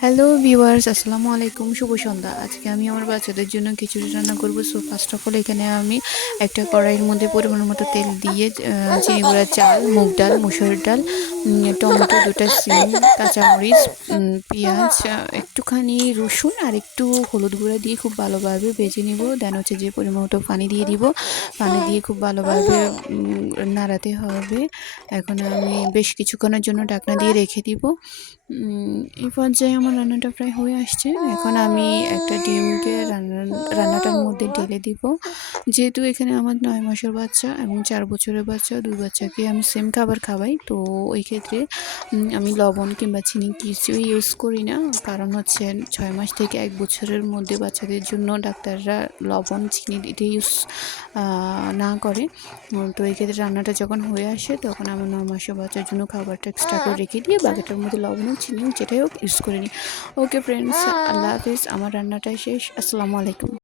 Hello viewers, আসসালামু আলাইকুম, শুভ সন্ধ্যা। আজকে আমি আমার বাচ্চাদের জন্য খিচুড়ি রান্না করব। সো ফার্স্ট অফ অল এখানে আমি একটা কড়াইয়ের মধ্যে পরিমাণ মতো তেল দিয়ে চিনি গুঁড়া চাল, মুগ ডাল, মসুর ডাল, টমেটো, দুটো সিম, কাঁচামরিচ, পেঁয়াজ, একটুখানি রসুন আর একটু হলুদ গুঁড়া দিয়ে খুব ভালোভাবে ভেজে নিব। দেন হচ্ছে যে পরিমাণ মতো পানি দিয়ে দিব। পানি দিয়ে খুব ভালোভাবে নাড়াতে হবে। এখন আমি বেশ কিছুক্ষণের জন্য ঢাকনা দিয়ে রেখে দিব। এই পর্যায়ে আমার রান্নাটা প্রায় হয়ে আসছে। এখন আমি একটা ডিমকে রান্নাটার মধ্যে ঢেলে দিব। যেহেতু এখানে আমার ৯ মাসের বাচ্চা এবং ৪ বছরের বাচ্চা, ২ বাচ্চাকে আমি সেম খাবার খাওয়াই। তো ওই ক্ষেত্রে আমি লবণ কিংবা চিনি কিছুই ইউজ করি না। কারণ হচ্ছে ৬ মাস থেকে ১ বছরের মধ্যে বাচ্চাদের জন্য ডাক্তাররা লবণ, চিনি দিতে ইউজ না করে। তো এই ক্ষেত্রে রান্নাটা যখন হয়ে আসে তখন আমার ৯ মাসের বাচ্চার জন্য খাবারটা এক্সট্রা করে রেখে দিয়ে বাকিটার মধ্যে লবণ হোক, চিনি হোক, যেটাই হোক ইউজ করে নিই। ওকে ফ্রেন্ডস, আল্লাহ হাফিজ। আমার রান্নাটা শেষ। আসসালামু আলাইকুম।